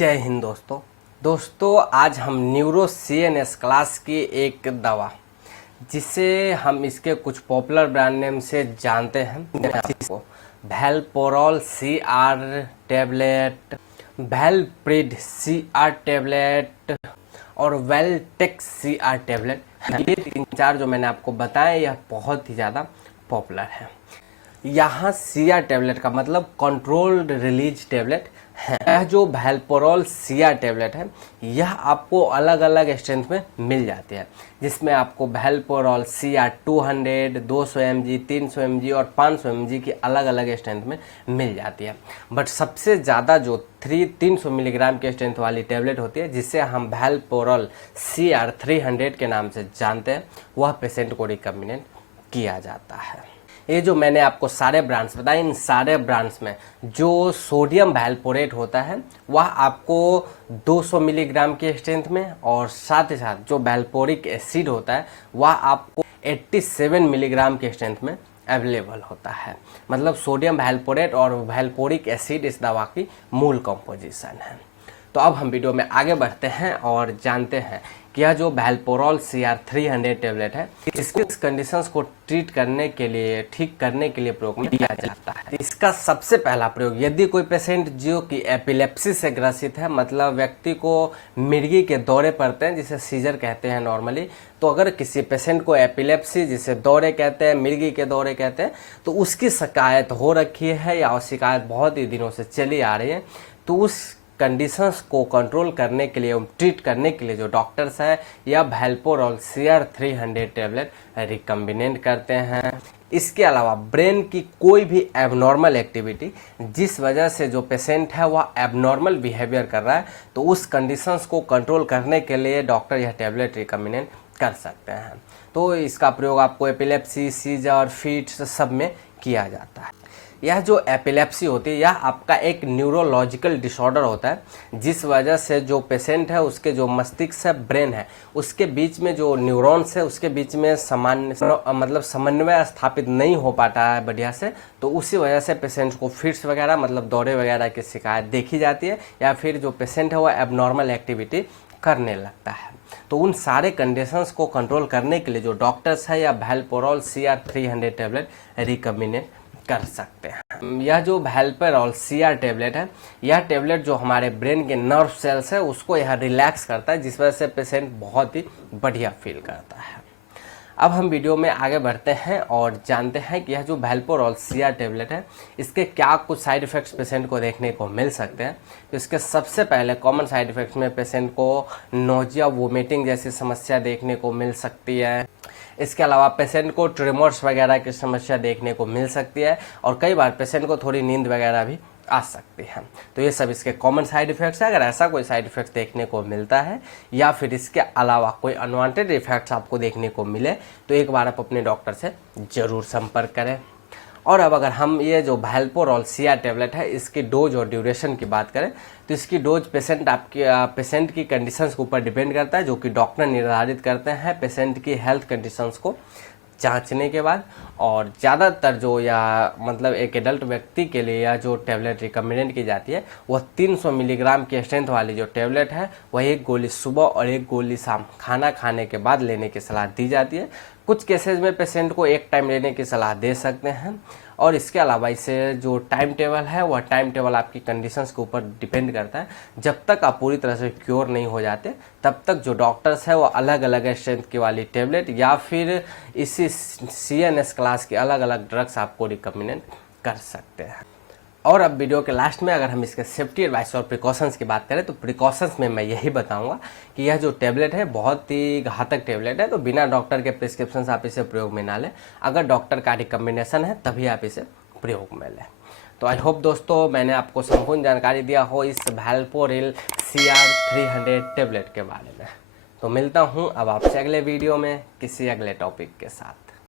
जय हिंद दोस्तों आज हम न्यूरो CNS क्लास की एक दवा जिसे हम इसके कुछ पॉपुलर ब्रांड नेम से जानते हैं, आपको वैलपोरॉल CR टैबलेट, वैलप्रिड CR टैबलेट और वेलटेक्स CR टैबलेट, ये 3-4 जो मैंने आपको बताया यह बहुत ही ज़्यादा पॉपुलर है। यहाँ CR टैबलेट का मतलब कंट्रोल्ड रिलीज टैबलेट है। यह जो वैलपोरॉल CR टैबलेट है यह आपको अलग अलग स्ट्रेंथ में मिल जाती है, जिसमें आपको वैलपोरॉल CR 200, 200 mg, 300 mg और 500 mg की अलग अलग स्ट्रेंथ में मिल जाती है। बट सबसे ज़्यादा जो 300 मिलीग्राम के स्ट्रेंथ वाली टैबलेट होती है, जिसे हम वैलपोरॉल CR 300 के नाम से जानते हैं, वह पेशेंट को रिकमेंड किया जाता है। ये जो मैंने आपको सारे ब्रांड्स बताए, इन सारे ब्रांड्स में जो सोडियम वैलपोरेट होता है वह आपको 200 मिलीग्राम की स्ट्रेंथ में, और साथ ही साथ जो वैलपोरिक एसिड होता है वह आपको 87 मिलीग्राम की स्ट्रेंथ में अवेलेबल होता है। मतलब सोडियम वैलपोरेट और वैलपोरिक एसिड इस दवा की मूल कंपोजिशन है। तो अब हम वीडियो में आगे बढ़ते हैं और जानते हैं कि यह जो वैलपोरॉल CR 300 टैबलेट है इसके कंडीशंस को ठीक करने के लिए प्रयोग में किया जाता है। इसका सबसे पहला प्रयोग यदि कोई पेशेंट जो कि एपिलेप्सी से ग्रसित है, मतलब व्यक्ति को मिर्गी के दौरे पड़ते हैं जिसे सीजर कहते हैं नॉर्मली, तो अगर किसी पेशेंट को एपिलेप्सी जिसे दौरे कहते हैं, मिर्गी के दौरे कहते हैं, तो उसकी शिकायत हो रखी है या शिकायत बहुत ही दिनों से चली आ रही है, तो उस कंडीशंस को कंट्रोल करने के लिए, ट्रीट करने के लिए जो डॉक्टर्स है या वैलपोरॉल CR 300 टैबलेट रिकमेंड करते हैं। इसके अलावा ब्रेन की कोई भी एबनॉर्मल एक्टिविटी जिस वजह से जो पेशेंट है वह एबनॉर्मल बिहेवियर कर रहा है, तो उस कंडीशंस को कंट्रोल करने के लिए डॉक्टर यह टैबलेट रिकमेंड कर सकते हैं। तो इसका प्रयोग आपको एपिलेप्सी, सीजर, फिट्स सब में किया जाता है। यह जो एपिलेप्सी होती है यह आपका एक न्यूरोलॉजिकल डिसऑर्डर होता है, जिस वजह से जो पेशेंट है उसके जो मस्तिष्क है, ब्रेन है, उसके बीच में जो न्यूरॉन्स है उसके बीच में समन्वय स्थापित नहीं हो पाता है बढ़िया से, तो उसी वजह से पेशेंट को फिट्स वगैरह मतलब दौरे वगैरह की शिकायत देखी जाती है, या फिर जो पेशेंट है वह एबनॉर्मल एक्टिविटी करने लगता है। तो उन सारे कंडीशंस को कंट्रोल करने के लिए जो डॉक्टर्स है या वैलपोरॉल CR 300 टैबलेट रिकमेंड कर सकते हैं। यह जो वैलपोरॉल CR टैबलेट है, यह टैबलेट जो हमारे ब्रेन के नर्व सेल्स है उसको यह रिलैक्स करता है, जिस वजह से पेशेंट बहुत ही बढ़िया फील करता है। अब हम वीडियो में आगे बढ़ते हैं और जानते हैं कि यह जो वैलपोरॉल CR टैबलेट है इसके क्या कुछ साइड इफ़ेक्ट्स पेशेंट को देखने को मिल सकते हैं। तो इसके सबसे पहले कॉमन साइड इफ़ेक्ट्स में पेशेंट को नोजिया, वोमिटिंग जैसी समस्या देखने को मिल सकती है। इसके अलावा पेशेंट को ट्रिमर्स वगैरह की समस्या देखने को मिल सकती है, और कई बार पेशेंट को थोड़ी नींद वगैरह भी आ सकती है। तो ये सब इसके कॉमन साइड इफ़ेक्ट्स है। अगर ऐसा कोई साइड इफ़ेक्ट देखने को मिलता है या फिर इसके अलावा कोई अनवांटेड इफ़ेक्ट्स आपको देखने को मिले, तो एक बार आप अपने डॉक्टर से ज़रूर संपर्क करें। और अब अगर हम ये जो वैलपोरॉल CR टैबलेट है इसकी डोज और ड्यूरेशन की बात करें, तो इसकी डोज पेशेंट की कंडीशंस के ऊपर डिपेंड करता है, जो कि डॉक्टर निर्धारित करते हैं पेशेंट की हेल्थ कंडीशंस को जांचने के बाद। और ज़्यादातर जो एक एडल्ट व्यक्ति के लिए या जो टैबलेट रिकमेंड की जाती है वह 300 मिलीग्राम की स्ट्रेंथ वाली जो टैबलेट है वह एक गोली सुबह और एक गोली शाम खाना खाने के बाद लेने की सलाह दी जाती है। कुछ केसेस में पेशेंट को एक टाइम लेने की सलाह दे सकते हैं। और इसके अलावा इसे जो टाइम टेबल है वह टाइम टेबल आपकी कंडीशंस के ऊपर डिपेंड करता है। जब तक आप पूरी तरह से क्योर नहीं हो जाते तब तक जो डॉक्टर्स है वो अलग अलग स्ट्रेंथ की वाली टैबलेट या फिर इसी CNS क्लास के अलग अलग ड्रग्स आपको रिकमेंड कर सकते हैं। और अब वीडियो के लास्ट में अगर हम इसके सेफ्टी एडवाइस और प्रिकॉशंस की बात करें, तो प्रिकॉशंस में मैं यही बताऊंगा कि यह जो टैबलेट है बहुत ही घातक टैबलेट है, तो बिना डॉक्टर के प्रिस्क्रिप्शन से आप इसे प्रयोग में ना लें। अगर डॉक्टर का रिकमेंडेशन है तभी आप इसे प्रयोग में लें। तो आई होप दोस्तों मैंने आपको संपूर्ण जानकारी दिया हो इस वैलपोरॉल CR 300 टैबलेट के बारे में। तो मिलता हूँ अब आपसे अगले वीडियो में किसी अगले टॉपिक के साथ।